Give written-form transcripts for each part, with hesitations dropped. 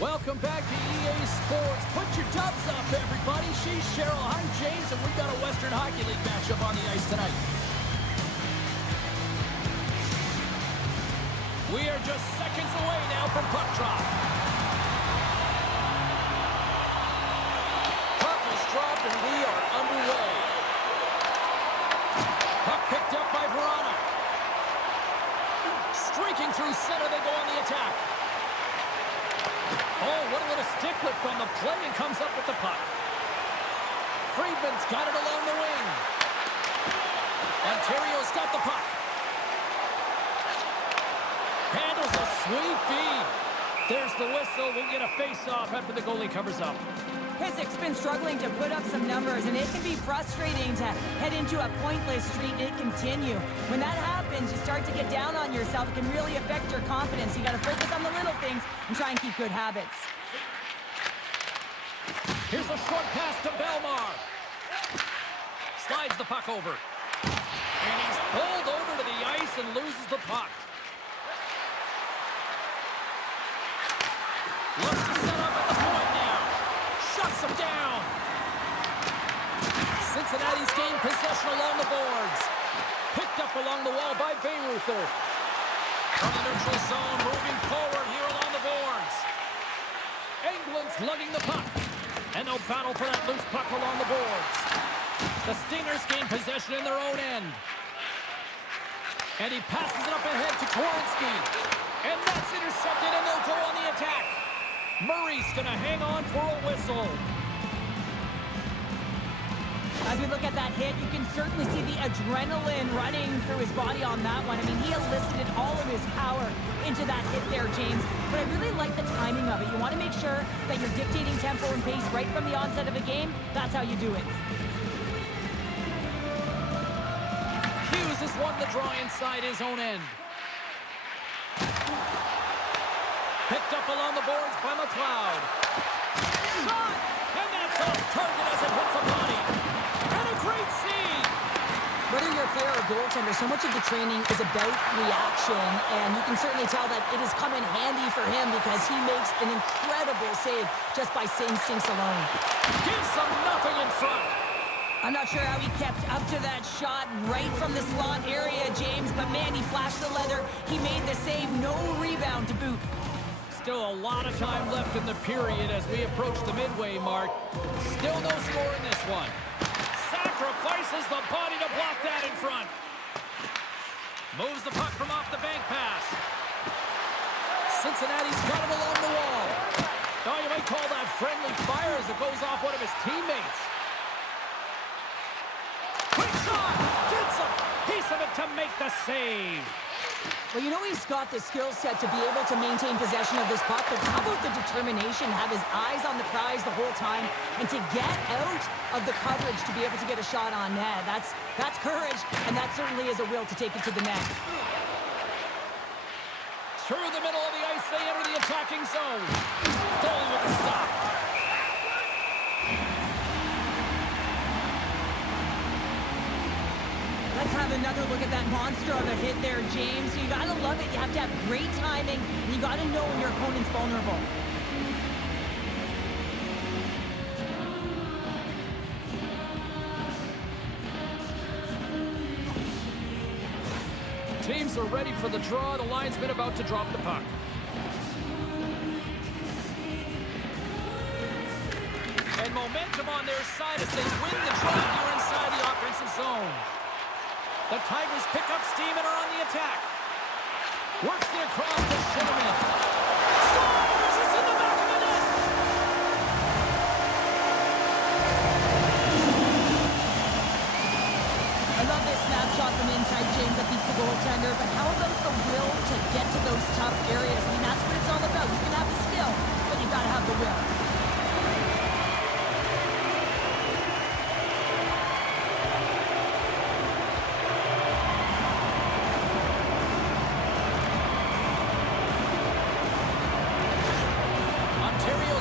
Welcome back to EA Sports. Put your dubs up, everybody. She's Cheryl, I'm James, and we've got a Western Hockey League matchup on the ice tonight. We are just seconds away now from puck drop. Puck is dropped, and we are underway. Puck picked up by Verona. Streaking through center, they go on the attack. Oh, what a little stick lift on the play, and comes up with the puck. Friedman's got it along the wing. Ontario's got the puck. Handles a sweet feed. There's the whistle. We'll get a face-off after the goalie covers up. Piszczyk's been struggling to put up some numbers, and it can be frustrating to head into a pointless streak and continue. When that happens, you start to get down on yourself. It can really affect your confidence. You got to focus on the little things and try and keep good habits. Here's a short pass to Bellemare. Slides the puck over. And he's pulled over to the ice and loses the puck. Looks to set up at the point now. Shuts him down. Cincinnati's gained possession along the boards. Picked up along the wall by Bayreuther. From the neutral zone, moving forward here along the boards. England's lugging the puck. And no battle for that loose puck along the boards. The Stingers gain possession in their own end. And he passes it up ahead to Twarynski. And that's intercepted, and they'll go on the attack. Murray's going to hang on for a whistle. As we look at that hit, you can certainly see the adrenaline running through his body on that one. I mean, he elicited all of his power into that hit there, James. But I really like the timing of it. You want to make sure that you're dictating tempo and pace right from the onset of a game. That's how you do it. Hughes has won the draw inside his own end. Picked up along the boards by MacLeod. Shot! And that's off target as it hits a body. And a great save! Whether you're a player or goaltender, so much of the training is about reaction, and you can certainly tell that it has come in handy for him because he makes an incredible save just by instincts alone. Gives them nothing in front. I'm not sure how he kept up to that shot right from the slot area, James, but man, he flashed the leather. He made the save, no rebound to boot. Still a lot of time left in the period as we approach the midway mark. Still no score in this one. Sacrifices the body to block that in front. Moves the puck from off the bank pass. Cincinnati's got it along the wall. Oh, you might call that friendly fire as it goes off one of his teammates. Quick shot! Gets a piece of it to make the save. Well, you know he's got the skill set to be able to maintain possession of this puck, but how about the determination, have his eyes on the prize the whole time, and to get out of the coverage to be able to get a shot on net. That's courage, and that certainly is a will to take it to the net. Through the middle of the ice, they enter the attacking zone. Goalie with the stop. Let's have another look at that monster of a hit there, James. You gotta love it. You have to have great timing, and you gotta know when your opponent's vulnerable. Teams are ready for the draw. The linesman about to drop the puck. And momentum on their side as they win the draw here inside the offensive zone. The Tigers pick up steam and are on the attack. Works it across to Shinneman. Scores! It's in the back of the net! I love this snapshot from inside, James, that beats the goaltender, but how about the will to get to those tough areas? I mean, that's what it's all about. You can have the skill, but you gotta have the will.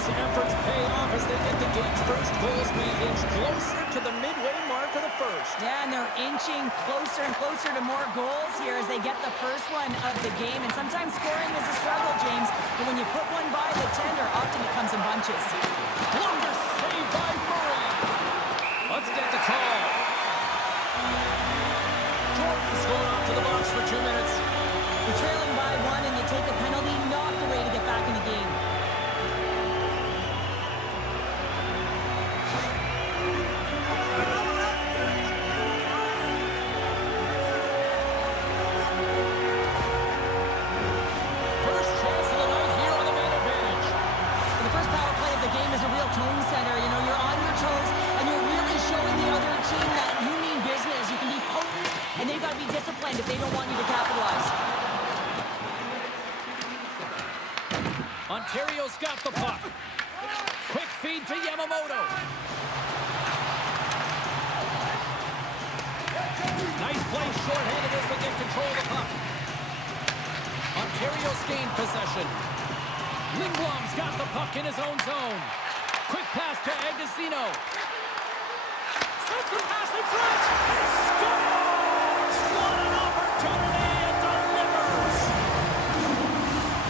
Efforts pay off as they get the game's first goals. We inch closer to the midway mark of the first. Stingers. Yeah, and they're inching closer and closer to more goals here as they get the first one of the game. And sometimes scoring is a struggle, James, but when you put one by the tender, often it comes in bunches. Blunder save by Murray. Let's get the call. Jordan's going off to the box for 2 minutes. You're trailing by one and you take a penalty, not the way to get back in the game. First chance of the night here on the man advantage. And the first power play of the game is a real tone setter. You know, you're on your toes and you're really showing the other team that you mean business. You can be potent and they've got to be disciplined if they don't want you to capitalize. Ontario's got the puck. Quick feed to Yamamoto. Nice play short-handed as they get control of the puck. Ontario's gained possession. Lindholm's got the puck in his own zone. Quick pass to Agostino. Sends the pass in front and scores! What an opportunity and delivers!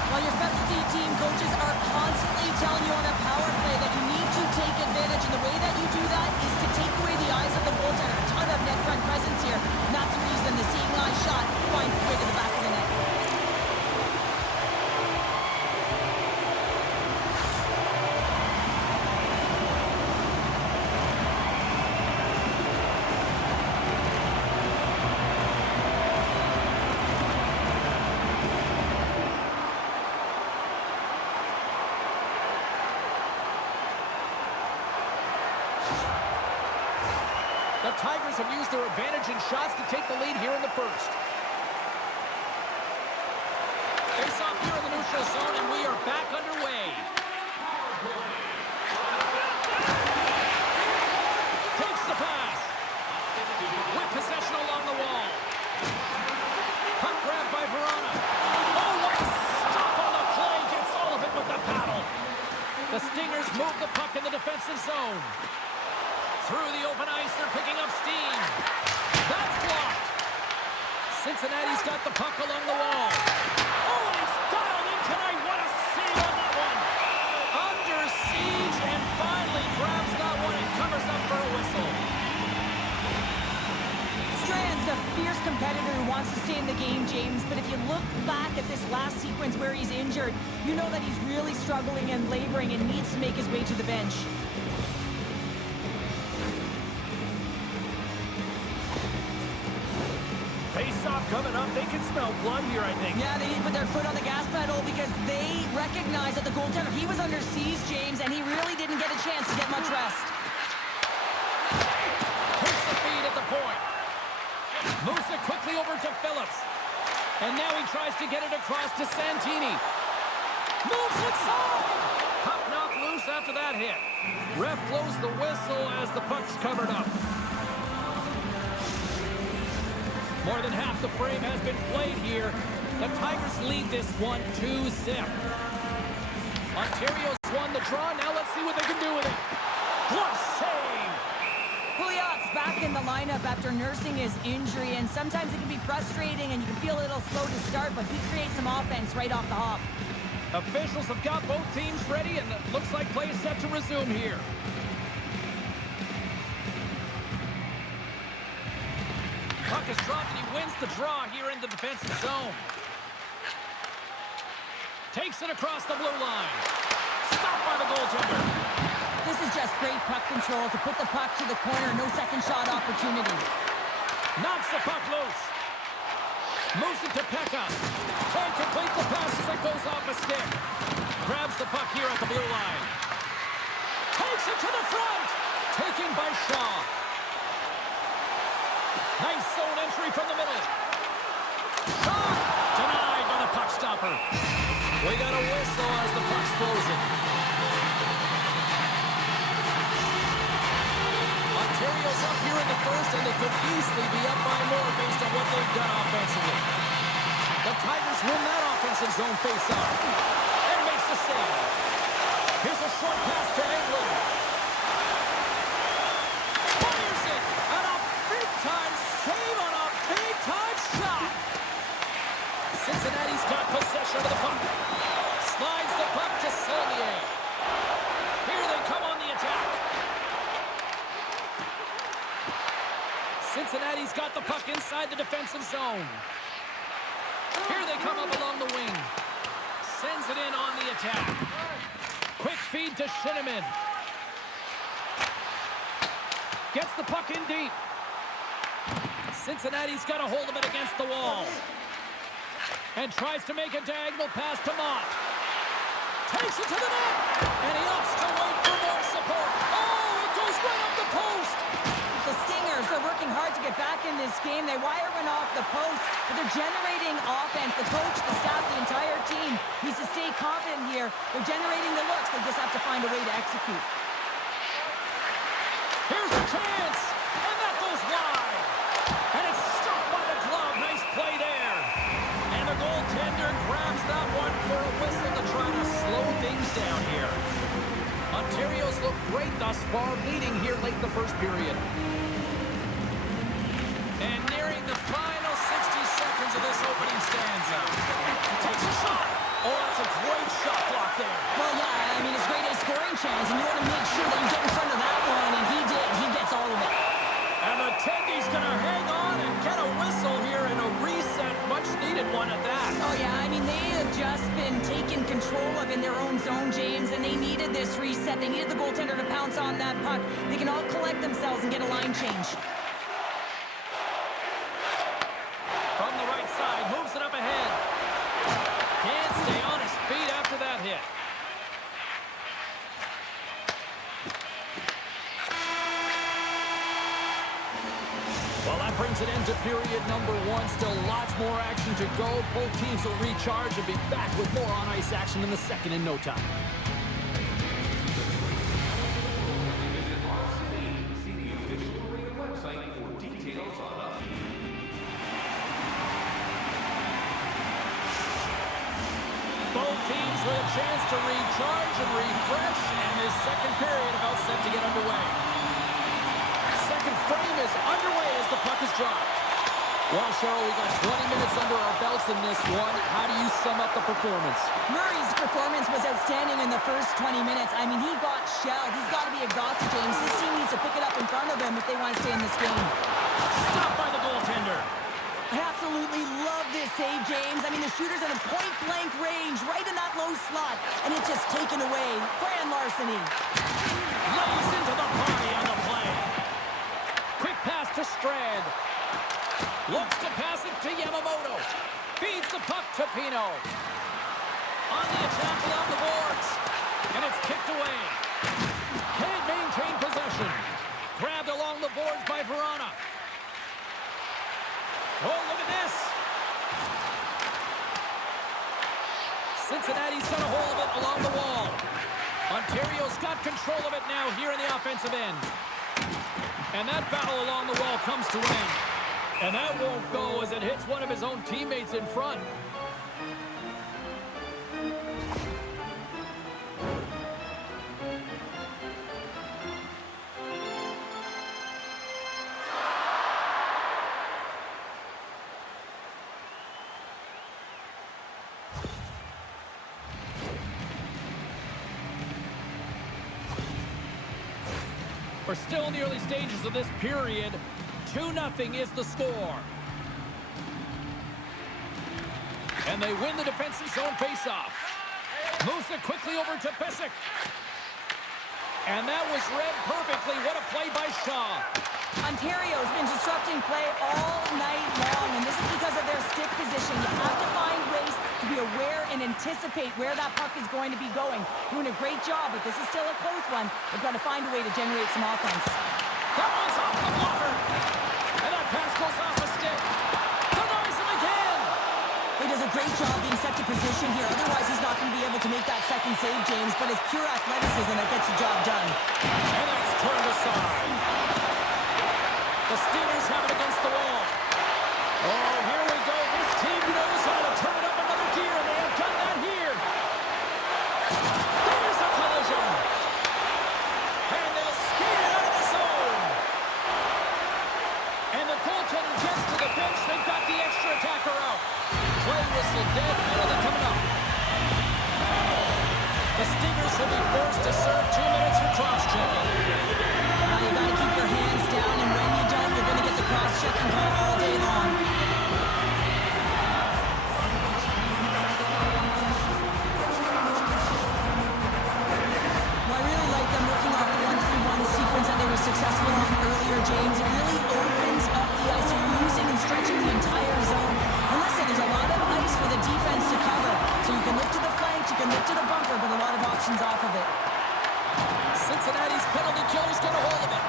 While your specialty team coaches are constantly telling you on a power play that you need to take advantage, and the way that you do that is to take away the eyes of the goaltender. A ton of net front presence here. And that's the reason the seeing eye shot finds its way to the back of the net. The Tigers have used their advantage in shots to take the lead here in the first. Face off here in the neutral zone, and we are back underway. Takes the pass. With possession along the wall. Puck grab by Verona. Oh, what a stop on the play. Gets all of it with the paddle. The Stingers move the puck in the defensive zone. Through the open ice, they're picking up steam. That's blocked. Cincinnati's got the puck along the wall. Oh, and he's dialed in tonight. What a save on that one. Under siege and finally grabs that one and covers up for a whistle. Strand's a fierce competitor who wants to stay in the game, James, but if you look back at this last sequence where he's injured, you know that he's really struggling and laboring and needs to make his way to the bench. Face-off coming up. They can smell blood here, I think. Yeah, they need to put their foot on the gas pedal because they recognize that the goaltender, he was under siege, James, and he really didn't get a chance to get much rest. Takes the feed at the point. Moves it quickly over to Phillips. And now he tries to get it across to Santini. Moves inside! Puck knocked loose after that hit. Ref blows the whistle as the puck's covered up. More than half the frame has been played here. The Tigers lead this one 2-0. Ontario's won the draw. Now let's see what they can do with it. What save! Pouliot's back in the lineup after nursing his injury, and sometimes it can be frustrating and you can feel a little slow to start, but he creates some offense right off the hop. Officials have got both teams ready, and it looks like play is set to resume here. Puck is dropped, and he wins the draw here in the defensive zone. Takes it across the blue line. Stopped by the goaltender. This is just great puck control to put the puck to the corner. No second shot opportunity. Knocks the puck loose. Moves it to Pekka. Can't complete the pass as it goes off a stick. Grabs the puck here at the blue line. Takes it to the front. Taken by Shaw. Nice zone entry from the middle. Shot! Denied by the puck stopper. We got a whistle as the puck's closing. Ontario's up here in the first, and they could easily be up by more based on what they've done offensively. The Tigers win that offensive zone face-off and makes the save. Here's a short pass to England. Fires it, and a big Cincinnati's got the puck inside the defensive zone. Here they come up along the wing. Sends it in on the attack. Quick feed to Shinneman. Gets the puck in deep. Cincinnati's got a hold of it against the wall. And tries to make a diagonal pass to Motte. Takes it to the net. And he opts to wait for more support. Oh, it goes right up the post. The Stingers are working hard to get back in this game. They wire one off the post, but they're generating offense. The coach, the staff, the entire team needs to stay confident here. They're generating the looks. They just have to find a way to execute. Here's a chance, and that goes wide. And it's stopped by the glove. Nice play there. And the goaltender grabs that one for a whistle to try to slow things down here. Ontario's looked great thus far, leading here late in the first period. And nearing the final 60 seconds of this opening stanza. He takes a shot. Oh, that's a great shot block there. Well, yeah, I mean, it's great a scoring chance, and you want to make sure that you get in front of that one, and he did. He gets all of it. And the Tendy's going to hang on and get a whistle here in a reset, much-needed one at that. Oh, yeah, I mean, they have just been taken control of in their own zone, James, and they needed this reset. They needed the goaltender to pounce on that puck. They can all collect themselves and get a line change. From the right side, moves it up ahead. Can't stay on his feet after that hit. Well, that brings an end to period number one. Still lots more action to go. Both teams will recharge and be back with more on-ice action in the second in no time. Both teams with a chance to recharge and refresh, and this second period about set to get underway. Second frame is underway as the puck is dropped. Well, Cheryl, we got 20 minutes under our belts in this one. How do you sum up the performance? Murray's performance was outstanding in the first 20 minutes. I mean, he got shelled. He's got to be exhausted, James. This team needs to pick it up in front of him if they want to stay in this game. Stopped by the goaltender. I absolutely love this save, James. I mean, the shooter's at a point-blank range, right in that low slot, and it's just taken away. Grand larceny. Lays into the body on the play. Quick pass to Strad. Looks to pass it to Yamamoto. Feeds the puck to Pinho. On the attack along the boards. And it's kicked away. Can't maintain possession. Grabbed along the boards by Verona. Oh, look at this. Cincinnati's got a hold of it along the wall. Ontario's got control of it now here in the offensive end. And that battle along the wall comes to an end. And that won't go as it hits one of his own teammates in front. We're still in the early stages of this period. 2-0 is the score. And they win the defensive zone faceoff. Moves it quickly over to Pitlick. And that was read perfectly. What a play by Shaw. Ontario's been disrupting play all night long, and this is because of their stick position. You have to find ways to be aware and anticipate where that puck is going to be going. Doing a great job, but this is still a close one. They've got to find a way to generate some offense. That one's off the blocker. And that pass goes off a stick. Denies him again. He does a great job being set to position here. Otherwise, he's not going to be able to make that second save, James. But it's pure athleticism that gets the job done. And that's turned aside. The Steelers have it against the wall. Oh, here we go. This team knows how to turn it up another gear, and they have done that here. There's a collision. And they'll skate it out of the zone. And the goaltender gets to the bench. They've got the extra attacker out. Play whistle dead. Penalty coming up. The Stingers will be forced to serve 2 minutes for cross-checking. You got to keep your hands down, and when you don't, you're going to get the cross-checking call all day long. Well, I really like them working off the 1-3-1 sequence that they were successful on earlier, James. It really opens up the ice. You're using and stretching the entire zone. And listen, there's a lot of ice for the defense to cover. So you can look to the flank, you can look to the bunker, but a lot of options off of it. Cincinnati's penalty killers get a hold of it.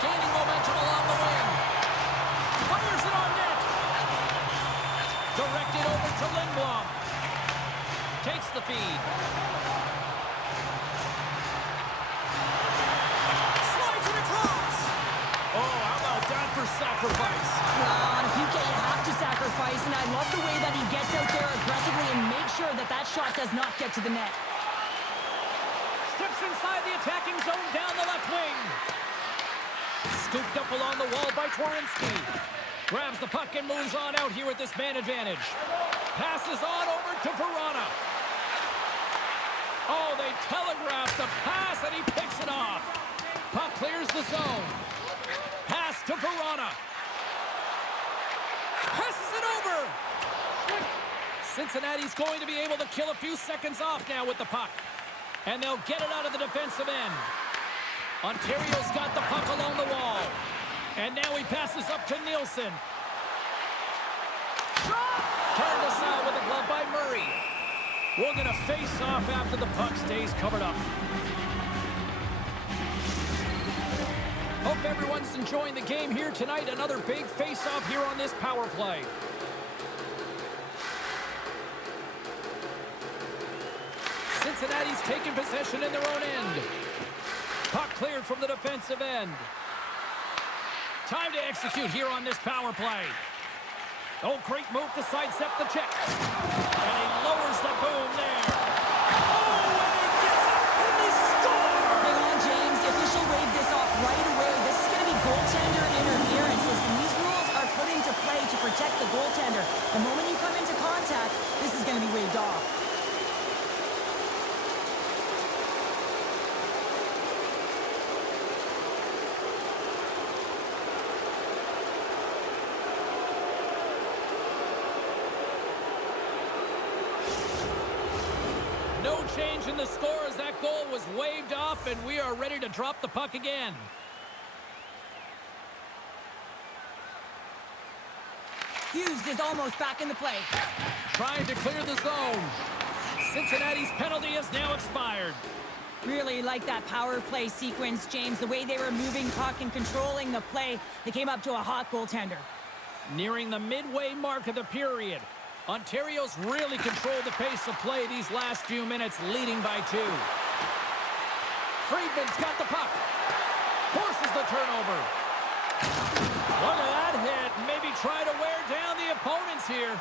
Gaining momentum along the wing. Fires it on net. Directed over to Lindholm. Takes the feed. Slides it across. Oh, how about that for sacrifice? Well, on a PK, you have to sacrifice, and I love the way that he gets out there aggressively and makes sure that that shot does not get to the net. Steps inside the attacking zone down the left wing. Scooped up along the wall by Twarynski. Grabs the puck and moves on out here with this man advantage. Passes on over to Verona. Oh, they telegraphed the pass and he picks it off. Puck clears the zone. Pass to Verona. Passes it over. Cincinnati's going to be able to kill a few seconds off now with the puck. And they'll get it out of the defensive end. Ontario's got the puck along the wall. And now he passes up to Nielsen. Turned aside with a glove by Murray. We're going to face off after the puck stays covered up. Hope everyone's enjoying the game here tonight. Another big face-off here on this power play. Cincinnati's taking possession in their own end. Puck cleared from the defensive end. Time to execute here on this power play. Oh, great move to sidestep the check. And he lowers the boom there. Oh, and he gets it, and they score! Hang on, James. The official waved this off right away. This is going to be goaltender interference. Listen, these rules are put into play to protect the goaltender. The moment you come into contact, this is going to be waved off. No change in the score as that goal was waved off, and we are ready to drop the puck again. Hughes is almost back in the play. Trying to clear the zone. Cincinnati's penalty has now expired. Really like that power play sequence, James. The way they were moving puck and controlling the play, they came up to a hot goaltender. Nearing the midway mark of the period. Ontario's really controlled the pace of play these last few minutes, leading by 2. Friedman's got the puck. Forces the turnover. Look at that hit. Maybe try to wear down the opponents here.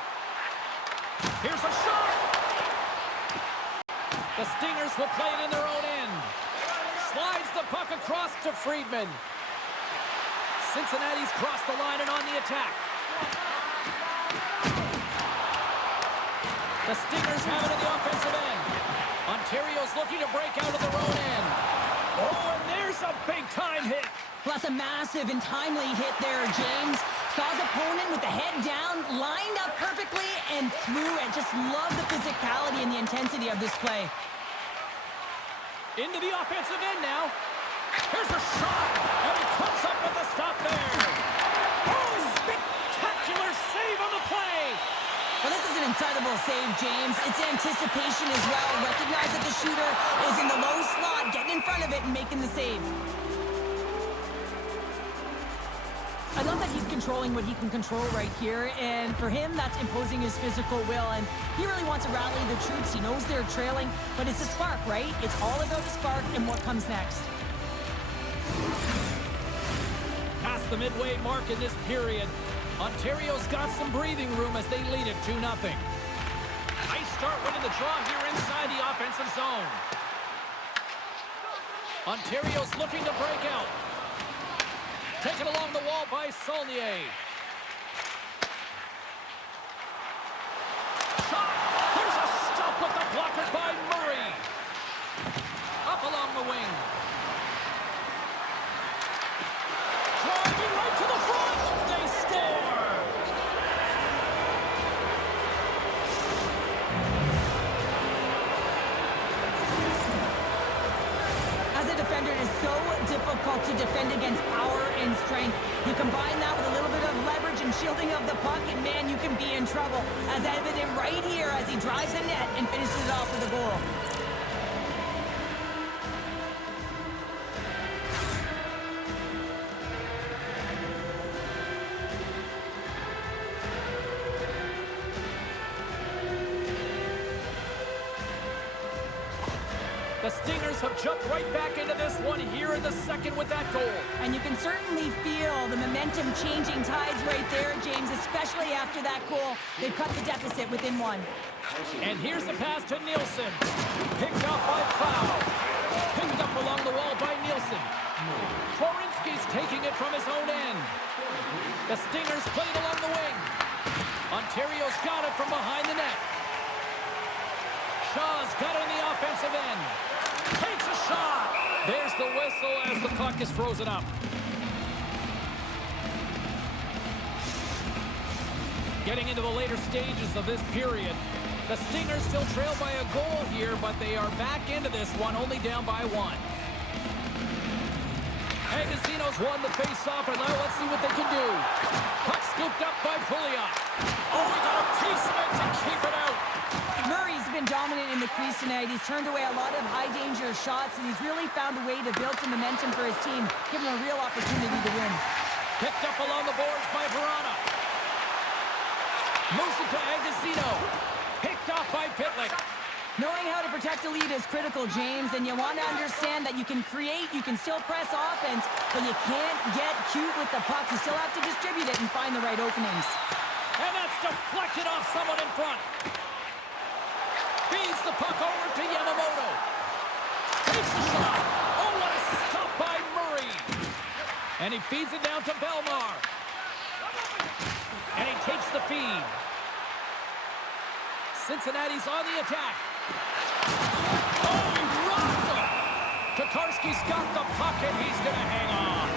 Here's a shot. The Stingers will play it in their own end. Slides the puck across to Friedman. Cincinnati's crossed the line and on the attack. The Stingers have it in the offensive end. Ontario's looking to break out of their own end. Oh, and there's a big-time hit. Well, that's a massive and timely hit there, James. Saw his opponent with the head down, lined up perfectly, and threw it. Just love the physicality and the intensity of this play. Into the offensive end now. Here's a shot, and he comes up with a stop there. Oh, spectacular save on the play. Well, this is an incredible save, James. It's anticipation as well. Recognize that the shooter is in the low slot, getting in front of it and making the save. I love that he's controlling what he can control right here, and for him, that's imposing his physical will, and he really wants to rally the troops. He knows they're trailing, but it's a spark, right? It's all about the spark and what comes next. Past the midway mark in this period, Ontario's got some breathing room as they lead it 2-0. Nice start winning the draw here inside the offensive zone. Ontario's looking to break out. Taken along the wall by Saulnier. Shot! There's a stop with the blocker by Murray. Up along the wing. Driving right 400 is so difficult to defend against power and strength. You combine that with a little bit of leverage and shielding of the puck, and man, you can be in trouble. As evident right here as he drives the net and finishes it off with a goal. The Stingers have jumped right back into this one here in the second with that goal. And you can certainly feel the momentum changing tides right there, James, especially after that goal. They've cut the deficit within one. And here's the pass to Nielsen. Picked up by Cloud. Picked up along the wall by Nielsen. Twarynski's taking it from his own end. The Stingers played along the wing. Ontario's got it from behind the net. Shaw's got it on the offensive end. Takes a shot. There's the whistle as the puck is frozen up. Getting into the later stages of this period, the Stingers still trail by a goal here, but they are back into this one, only down by one. Agostino's won the face-off, and now let's see what they can do. Puck scooped up by Pouliot. Oh, we got a piece of it to keep it out. Murray's been dominant in the crease tonight. He's turned away a lot of high-danger shots, and he's really found a way to build some momentum for his team, giving him a real opportunity to win. Picked up along the boards by Verana. Moves it to Agostino. Picked off by Pitlick. Knowing how to protect a lead is critical, James, and you want to understand that you can create, you can still press offense, but you can't get cute with the puck. You still have to distribute it and find the right openings. And that's deflected off someone in front. Feeds the puck over to Yamamoto. Takes the shot. Oh, what a stop by Murray. And he feeds it down to Bellemare. And he takes the feed. Cincinnati's on the attack. Oh, he rocked him. Tokarski's got the puck, and he's going to hang on.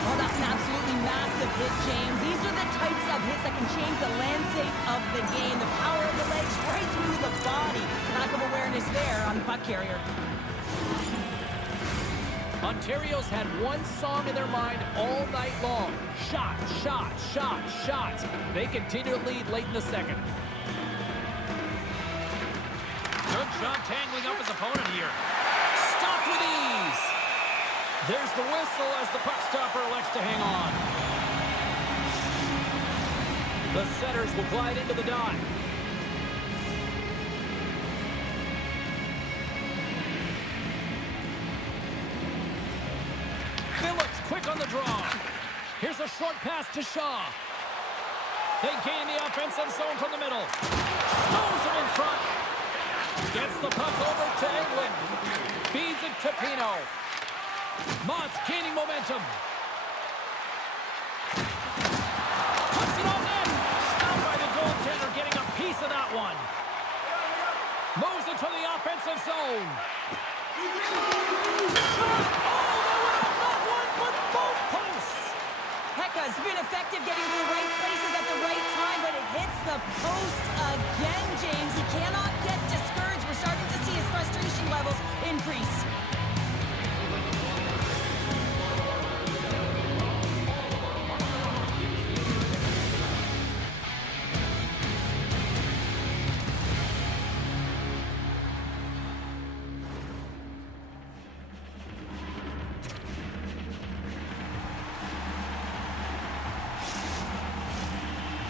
Well, that's an absolutely massive hit, James. These are the types of hits that can change the landscape of the game. The power of the legs right through the body. Lack of awareness there on the puck carrier. Ontario's had one song in their mind all night long. Shot, shot, shot, shots. They continue to lead late in the second. Good job tangling up his opponent here. Stopped with ease. There's the whistle as the puck stopper elects to hang on. The setters will glide into the dot. Quick on the draw. Here's a short pass to Shaw. They gain the offensive zone from the middle. Throws him in front. Gets the puck over to England. Feeds it to Pinho. Motte's gaining momentum. Puts it on net. Stopped by the goaltender, getting a piece of that one. Moves it to the offensive zone. Has been effective getting to the right places at the right time, but it hits the post again, James. He cannot get discouraged. We're starting to see his frustration levels increase.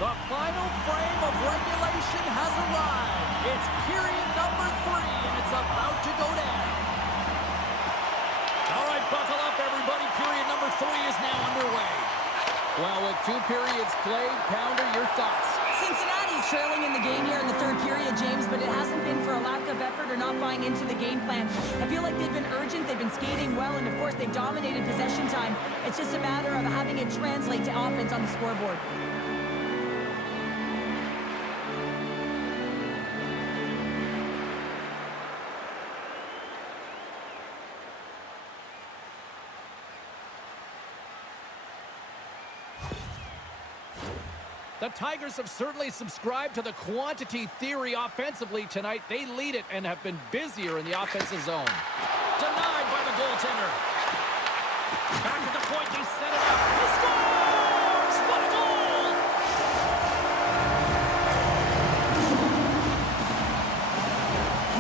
The final frame of regulation has arrived. It's period number 3, and it's about to go down. All right, buckle up, everybody. Period number 3 is now underway. Well, with 2 periods played, Pounder, your thoughts? Cincinnati's trailing in the game here in the third period, James, but it hasn't been for a lack of effort or not buying into the game plan. I feel like they've been urgent, they've been skating well, and of course they've dominated possession time. It's just a matter of having it translate to offense on the scoreboard. The Tigers have certainly subscribed to the quantity theory offensively tonight. They lead it and have been busier in the offensive zone. Denied by the goaltender. Back at the point, they set it up. He scores! What a goal!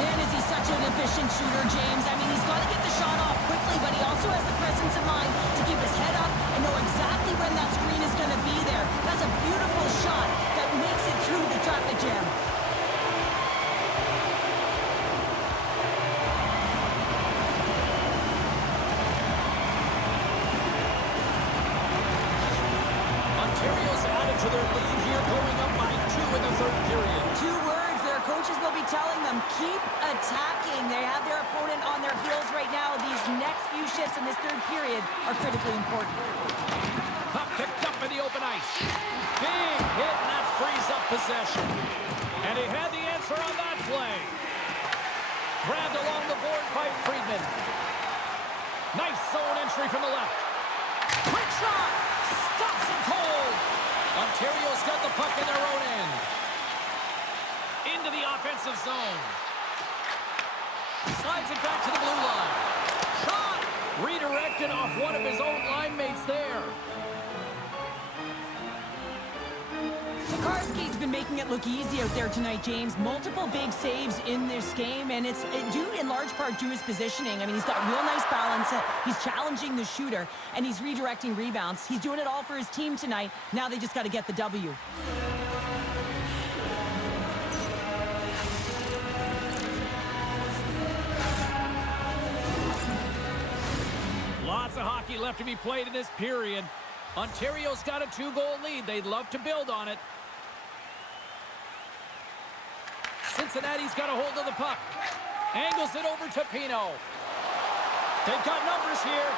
Man, is he such an efficient shooter, James. I mean, he's got to get the shot off quickly, but he also has the presence of mind to keep his head up and know exactly when that screen is going to be there. That's a beautiful shot that makes it through the traffic jam. Ontario's added to their lead here, going up by 2 in the third period. 2 words their coaches will be telling them: keep attacking. They have their opponent on their heels right now. These next few shifts in this third period are critically important. Puck picked up in the open ice. Big hit, and that frees up possession. And he had the answer on that play. Grabbed along the board by Friedman. Nice zone entry from the left. Quick shot! Stops it cold. Ontario's got the puck in their own end. Into the offensive zone. Slides it back to the blue line. Shot! Redirected off one of his own line mates there. Twarynski's been making it look easy out there tonight, James. Multiple big saves in this game, and it's due in large part to his positioning. I mean, he's got real nice balance. He's challenging the shooter, and he's redirecting rebounds. He's doing it all for his team tonight. Now they just got to get the W. Lots of hockey left to be played in this period. Ontario's got a 2-goal lead. They'd love to build on it. Cincinnati's got a hold of the puck. Angles it over to Pinho. They've got numbers here.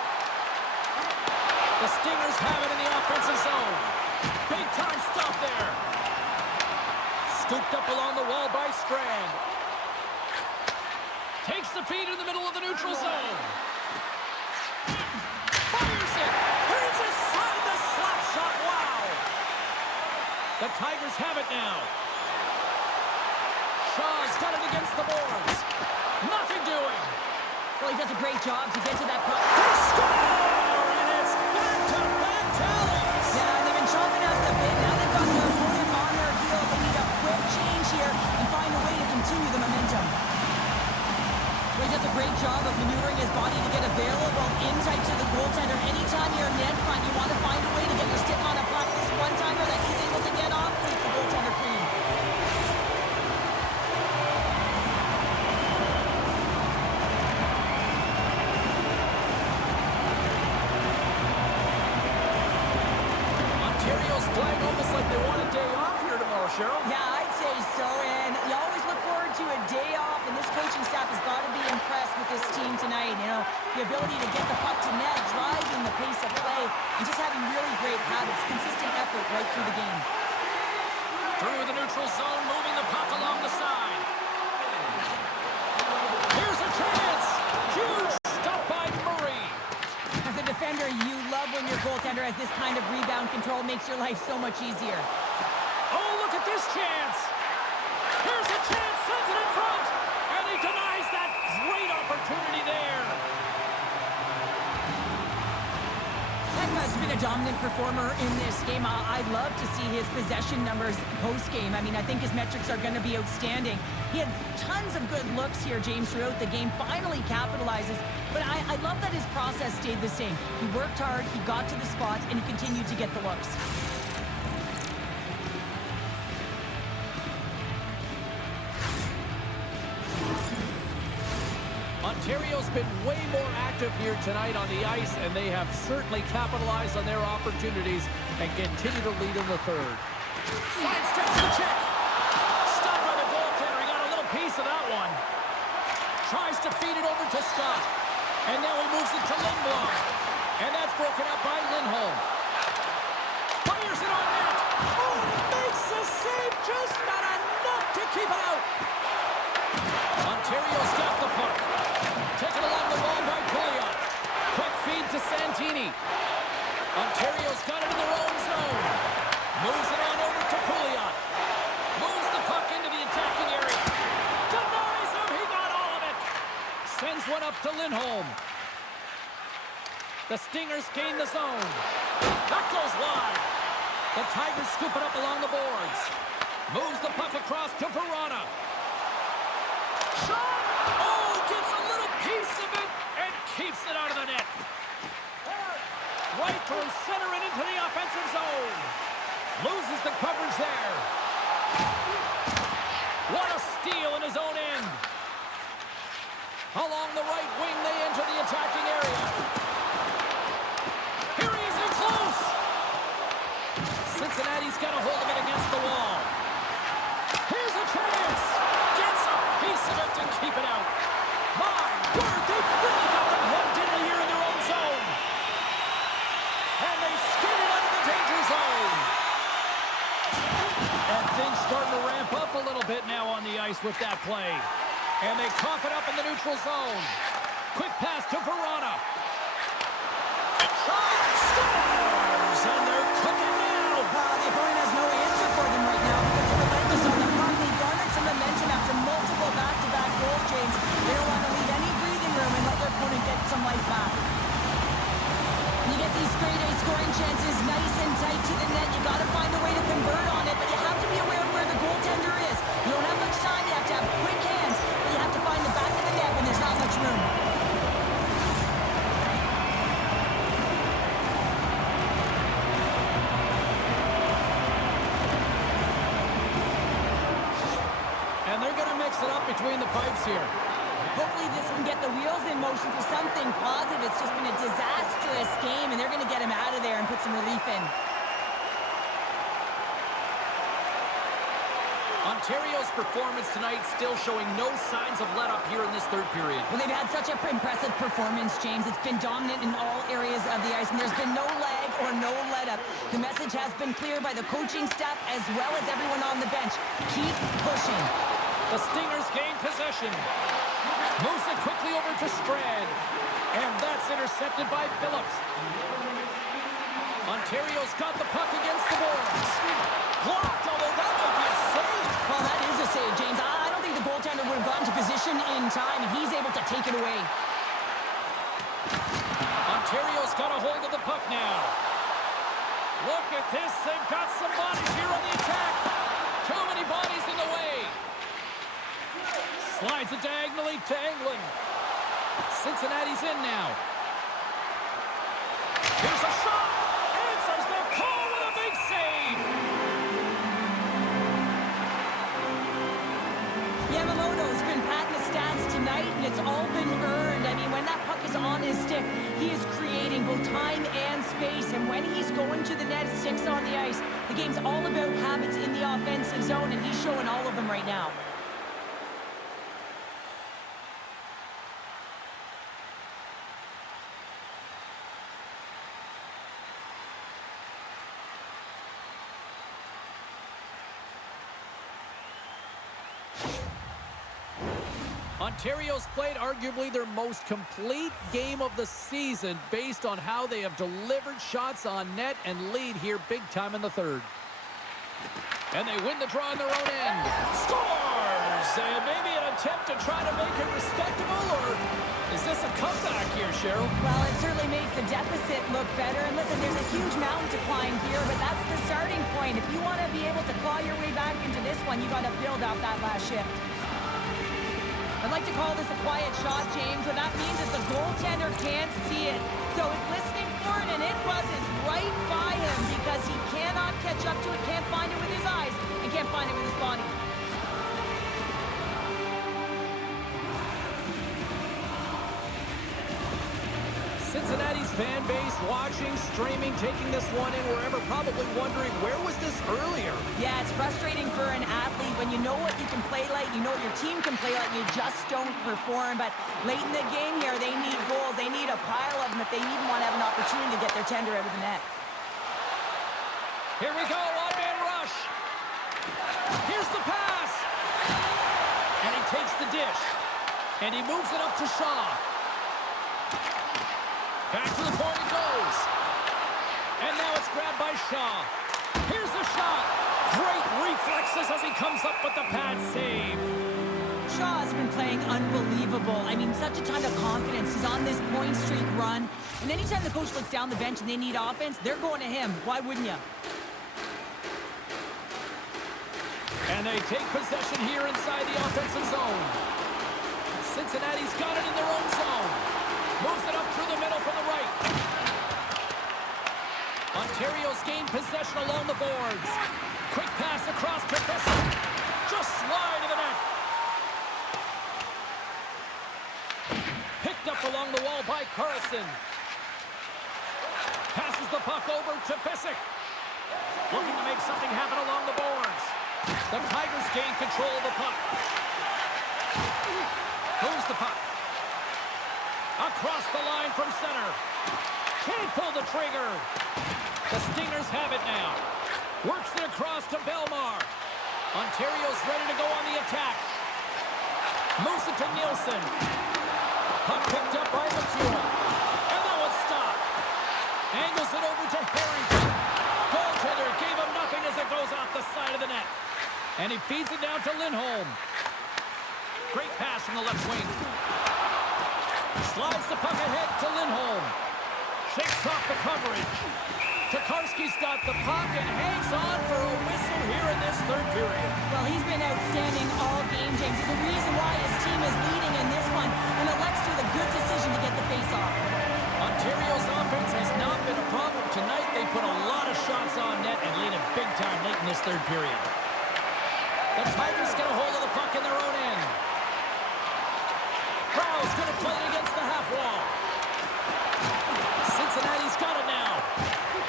The Stingers have it in the offensive zone. Big time stop there. Scooped up along the wall by Strand. Takes the feed in the middle of the neutral zone. Fires it. Here's aside the slap shot. Wow. The Tigers have it now. Shaw's got it against the boards. Nothing doing. Well, he does a great job to get to that puck. They score! And it's back-to-back tallies. Yeah, they've been chopping out the bit. Now they've got their opponent on their heels. They need a quick change here and find a way to continue the momentum. Well, he does a great job of maneuvering his body to get available in tight to the goaltender. Anytime you're net front, you want to find a way to get your stick on a puck. This one-timer that he's able to get off keeps the goaltender clean. Ontario's playing almost like they want a day off here tomorrow, Cheryl. Yeah, I'd say so, and you always look forward to a day off, and this coaching staff has got to be impressed with this team tonight. You know, the ability to get the puck to net, driving the pace of play, and just having really great habits, consistent effort right through the game. Through the neutral zone, moving the puck along the side. Here's a chance. Huge stop by Murray. As a defender, you love when your goaltender has this kind of rebound control. Makes your life so much easier. Oh, look at this chance. Here's a chance, sends it in front, and he denies that great opportunity there. Has been a dominant performer in this game. I'd love to see his possession numbers post-game. I mean, I think his metrics are going to be outstanding. He had tons of good looks here, James, throughout the game. Finally capitalizes. But I love that his process stayed the same. He worked hard, he got to the spots, and he continued to get the looks. Ontario's been way more active here tonight on the ice, and they have certainly capitalized on their opportunities and continue to lead in the third. Sidesteps the check. Stopped by the goaltender. He got a little piece of that one. Tries to feed it over to Scott. And now he moves it to Lindblom. And that's broken up by Lindholm. Fires it on net. Oh, and it makes the save, just not enough to keep it out. Ontario's got the puck. Taken along the wall by Pouliot. Quick feed to Santini. Ontario's got it in their own zone. Moves it on over to to Pouliot. Moves the puck into the attacking area. Denies him. He got all of it. Sends one up to Lindholm. The Stingers gain the zone. That goes wide. The Tigers scoop it up along the boards. Moves the puck across to Verona. Shot! Oh, gets a little piece of it and keeps it out of the net. Right through center and into the offensive zone. Loses the coverage there. What a steal in his own end. Along the right wing, they enter the attacking area. Here he is in close. Cincinnati's got a hold of it against the wall. Here's a chance. Gets a piece of it to keep it out. My word, they really got them hemmed in here in their own zone. And they skated out of the danger zone. And things starting to ramp up a little bit now on the ice with that play. And they cough it up in the neutral zone. Quick pass to Verona. Shot! Scores! And they're cooking now. The opponent has no answer for them right now because they're relentless on the puck. They garnered some momentum after multiple back-to-back goals, James. They don't want to leave any breathing room and let their opponent get some life back. You get these grade A scoring chances nice and tight to the net. You got to find a way to convert on it, but you have to be aware of where the goaltender is. You don't have much time. You have to have quick hands, but you have to find the back of the net when there's not much room. And they're going to mix it up between the pipes here. Hopefully this can get the wheels in motion for something positive. It's just been a disastrous game, and they're going to get him out of there and put some relief in. Ontario's performance tonight still showing no signs of let-up here in this third period. Well, they've had such an impressive performance, James. It's been dominant in all areas of the ice, and there's been no lag or no let-up. The message has been clear by the coaching staff as well as everyone on the bench. Keep pushing. The Stingers gain possession. Moves it quickly over to Strand. And that's intercepted by Phillips. Ontario's got the puck against the boards. Blocked, although that might be a save. Well, that is a save, James. I don't think the goaltender would have gotten to position in time, and he's able to take it away. Ontario's got a hold of the puck now. Look at this. They've got some bodies here on the attack. Too many bodies in the way. Slides it diagonally to England. Cincinnati's in now. Here's a shot. Answers the call with a big save. Yamamoto's been patting the stats tonight, and it's all been earned. I mean, when that puck is on his stick, he is creating both time and space. And when he's going to the net, sticks on the ice, the game's all about habits in the offensive zone, and he's showing all of them right now. Ontario's played arguably their most complete game of the season based on how they have delivered shots on net and lead here big time in the third. And they win the draw in their own end. Scores! And maybe an attempt to try to make it respectable, or is this a comeback here, Cheryl? Well, it certainly makes the deficit look better. And listen, there's a huge mountain to climb here, but that's the starting point. If you want to be able to claw your way back into this one, you got to build out that last shift. I'd like to call this a quiet shot, James. What that means is the goaltender can't see it. So he's listening for it, and it buzzes right by him because he cannot catch up to it, can't find it with his eyes, and can't find it with his body. Cincinnati's fan base watching, streaming, taking this one in wherever, probably wondering, where was this earlier? Yeah, it's frustrating for an athlete when you know what you can play like, you know what your team can play like, you just don't perform. But late in the game here, they need goals. They need a pile of them if they even want to have an opportunity to get their tender out of the net. Here we go, one-man rush. Here's the pass. And he takes the dish. And he moves it up to Shaw. Back to the point it goes. And now it's grabbed by Shaw. Here's the shot. Great reflexes as he comes up with the pad save. Shaw's been playing unbelievable. I mean, such a ton of confidence. He's on this point streak run. And anytime the coach looks down the bench and they need offense, they're going to him. Why wouldn't you? And they take possession here inside the offensive zone. Cincinnati's got it in their own zone. Moves it up through the middle from the right. Ontario's gained possession along the boards. Quick pass across to Bisons. Just wide of the net. Picked up along the wall by Carlsson. Passes the puck over to Pitlick. Looking to make something happen along the boards. The Tigers gain control of the puck. Moves the puck. Across the line from center. Can't pull the trigger. The Stingers have it now. Works it across to Bellemare. Ontario's ready to go on the attack. Moves it to Nielsen. Puck picked up by MacLeod. And that one's stopped. Angles it over to Harrington. Goaltender gave him nothing as it goes off the side of the net. And he feeds it down to Lindholm. Great pass from the left wing. Slides the puck ahead to Lindholm. Shakes off the coverage. Twarynski's got the puck and hangs on for a whistle here in this third period. Well, he's been outstanding all game, James. There's a reason why his team is leading in this one, and elects to the good decision to get the face-off. Ontario's offense has not been a problem tonight. They put a lot of shots on net and laid it big time late in this third period. The Tigers get a hold of the puck in their own end. Crow's going to play it against the half wall. Cincinnati's got it now.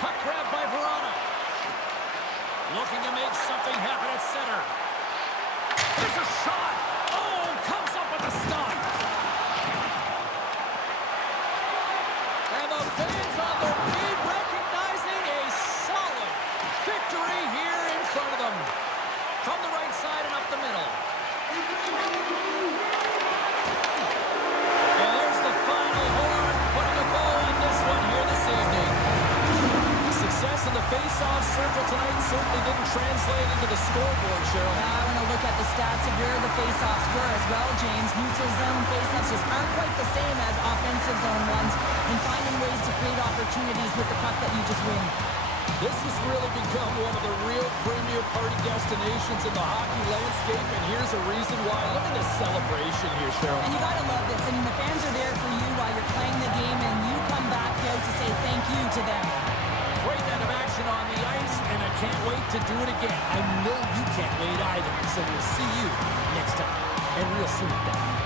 Puck grabbed by Verona. Looking to make something happen at center. There's a shot. Oh, comes up with a stop. And the fans on their feet recognizing a solid victory here in front of them. From the right side and up the middle. And there's the final horn, putting a bow on this one here this evening. Success in the face-off circle tonight certainly didn't translate into the scoreboard, Cheryl. Now I want to look at the stats of where the face-offs were as well, James. Neutral zone face-offs just aren't quite the same as offensive zone ones, and finding ways to create opportunities with the puck that you just win. This has really become one of the real premier party destinations in the hockey landscape, and here's a reason why. Look at this celebration here, Cheryl. And you got to love this. I mean, the fans are there for you while you're playing the game, and you come back out to say thank you to them. Great night of action on the ice, and I can't wait to do it again. I know you can't wait either, so we'll see you next time, and real soon at that.